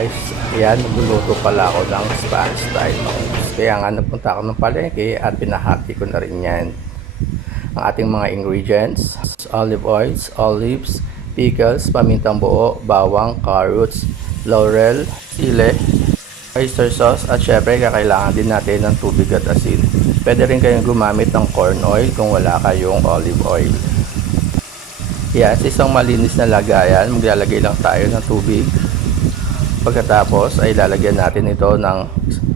guys, ayan, nagluluto pala ako ng Spanish style bangus. Kaya nga nagpunta ako ng palengke at pinahati ko na rin yan. Ang ating mga ingredients: olive oils, olives, pickles, pamintang buo, bawang, carrots, laurel, sile, oyster sauce, at syempre kakailangan din natin ng tubig at asin. Pwede rin kayong gumamit ng corn oil kung wala kayong olive oil. Yan, sa isang malinis na lagayan, maglalagay lang tayo ng tubig. Pagkatapos ay lalagyan natin ito ng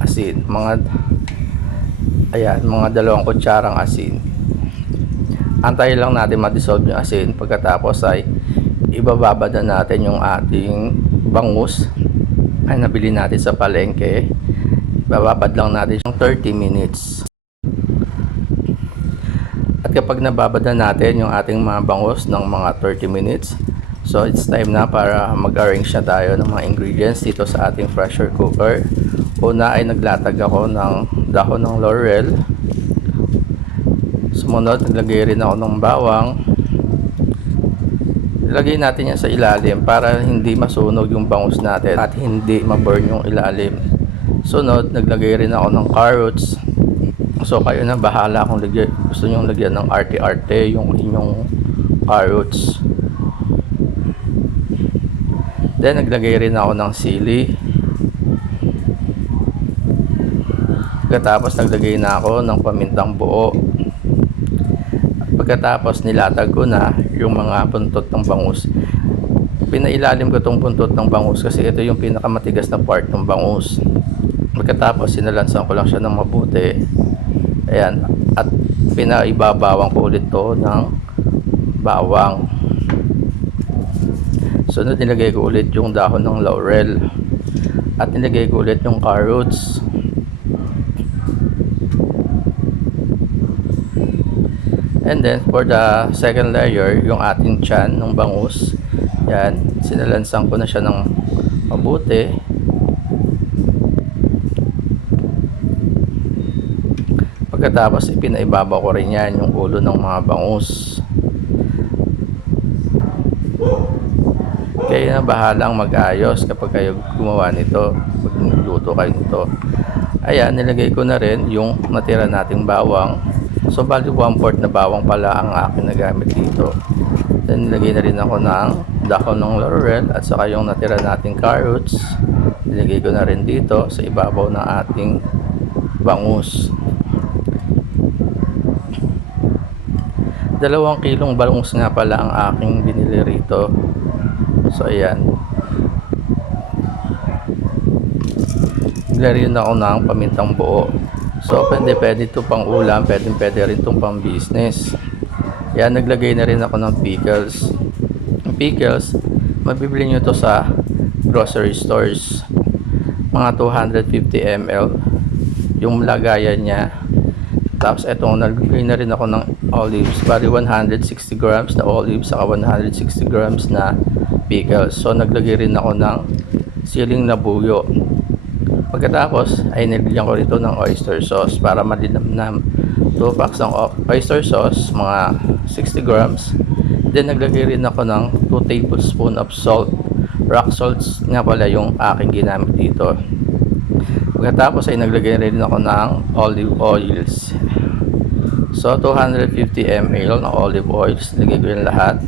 asin. Mga 2 kutsarang asin. Antayin lang natin ma-dissolve yung asin. Pagkatapos ay ibababad na natin yung ating bangus ay nabili natin sa palengke. Bababad lang natin yung 30 minutes. At kapag nababad na natin yung ating mga bangus ng mga 30 minutes, so it's time na para mag-arrange na tayo ng mga ingredients dito sa ating pressure cooker. Una ay naglatag ako ng dahon ng laurel. Sumunod, naglagay rin ako ng bawang. Ilagay natin yan sa ilalim para hindi masunog yung bangus natin at hindi ma-burn yung ilalim. Sunod, naglagay rin ako ng carrots. So kayo na bahala kung gusto nyo lagyan ng arte-arte yung inyong carrots. Then naglagay rin ako ng sili. Pagkatapos naglagay na ako ng pamintang buo. Pagkatapos nilatag ko na yung mga buntot ng bangus. Pinailalim ko itong buntot ng bangus kasi ito yung pinakamatigas na part ng bangus. Pagkatapos sinalansan ko lang siya ng mabuti. Ayan, at pinaibabawang ko ulit to ng bawang. Sunod, nilagay ko ulit yung dahon ng laurel at nilagay ko ulit yung carrots. And then for the second layer, yung ating tiyan ng bangus, yan, sinalansan ko na siya ng mabuti. Pagkatapos ipinaibabaw ko rin yan yung ulo ng mga bangus. Kaya na bahalang mag-ayos kapag kayo gumawa nito, pag nagluto kayo nito. Ayan, nilagay ko na rin yung natira nating bawang. So bali 1/4 na bawang pala ang akin nagamit dito. Then nilagay na rin ako ng dahon ng laurel at saka yung natira nating carrots. Nilagay ko na rin dito sa ibabaw ng ating bangus. 2 kilong bangus nga pala ang aking binili rito. So ayan, naglagay rin ako ng pamintang buo. So pwede ito pang ulam, pwede rin itong pang business. Ayan, naglagay na rin ako ng pickles. Ang pickles, mabibili nyo ito sa grocery stores, mga 250 ml yung lagayan niya. Tapos etong naglagay na rin ako ng olives, bali 160 grams na olives saka 160 grams na pickles. So naglagay rin ako ng siling na buyo. Pagkatapos ay nilagyan ko rito ng oyster sauce para malinamnam. 2 packs ng oyster sauce, mga 60 grams. Then naglagay rin ako ng 2 tablespoons of salt. Rock salt nga pala yung aking ginamit dito. Pagkatapos ay naglagay rin ako ng olive oils. So 250 ml ng olive oils, nilagay ko yung lahat.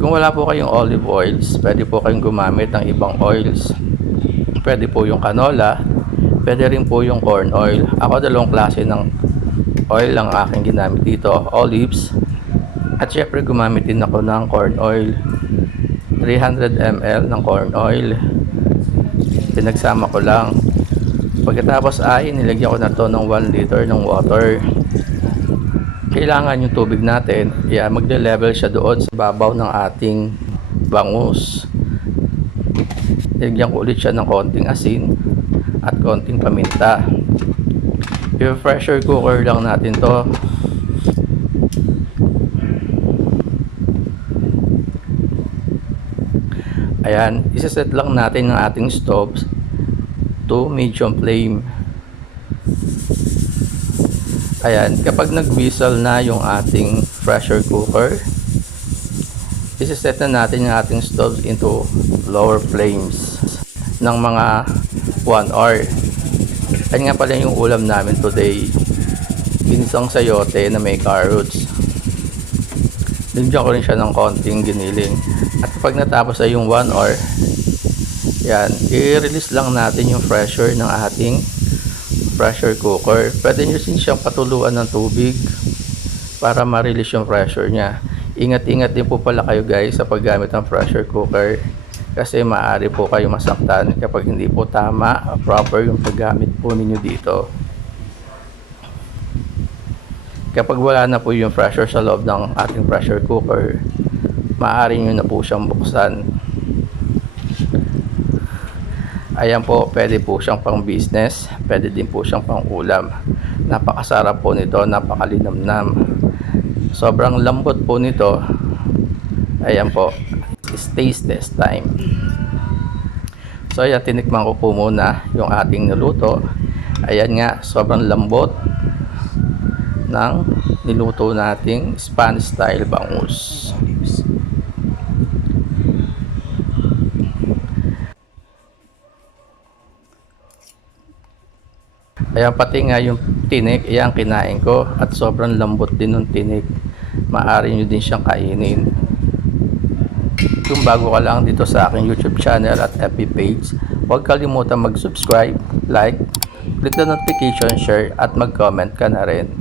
Kung wala po kayong olive oils, pwede po kayong gumamit ng ibang oils. Pwede po yung canola, pwede rin po yung corn oil. Ako 2 klase ng oil lang aking ginamit dito, olives. At syempre gumamit din ako ng corn oil. 300 ml ng corn oil. Pinagsama ko lang. Pagkatapos ay nilagyan ko na to ng 1 liter ng water. Kailangan yung tubig natin, magle-level siya doon sa babaw ng ating bangus. Nilagyan ko ulit siya ng konting asin at konting paminta. I-pressure cooker lang natin to. Ayan, isa-set lang natin ang ating stove to medium flame. Ayan, kapag nag-whistle na yung ating pressure cooker, Isiset na natin yung ating stove into lower flames ng mga 1 hour. Yan nga pala yung ulam namin today. Ginisang sayote na may carrots. Dinigyan ko rin siya ng konting giniling. At kapag natapos ay yung 1 hour, yan, i-release lang natin yung pressure ng ating pressure cooker. Pwede nyo din siyang patuluan ng tubig para ma-release yung pressure niya. Ingat-ingat din po pala kayo guys sa paggamit ng pressure cooker kasi maaari po kayo masaktan kapag hindi po tama, proper yung paggamit po ninyo dito. Kapag wala na po yung pressure sa loob ng ating pressure cooker, maaari nyo na po siyang buksan. Ayan po, pwede po siyang pang business, pwede din po siyang pang ulam. Napakasarap po nito, napakalinamnam. Sobrang lambot po nito. Ayan po, taste test time. So ayan, tinikman ko po muna yung ating niluto. Ayan nga, sobrang lambot ng niluto nating Spanish style bangus. Ayan, pati nga yung tinik, ayan, kinain ko at sobrang lambot din ng tinik. Maaari nyo din siyang kainin. Kung bago ka lang dito sa aking YouTube channel at FB page, huwag kalimutan mag-subscribe, like, click the notification, share at mag-comment ka na rin.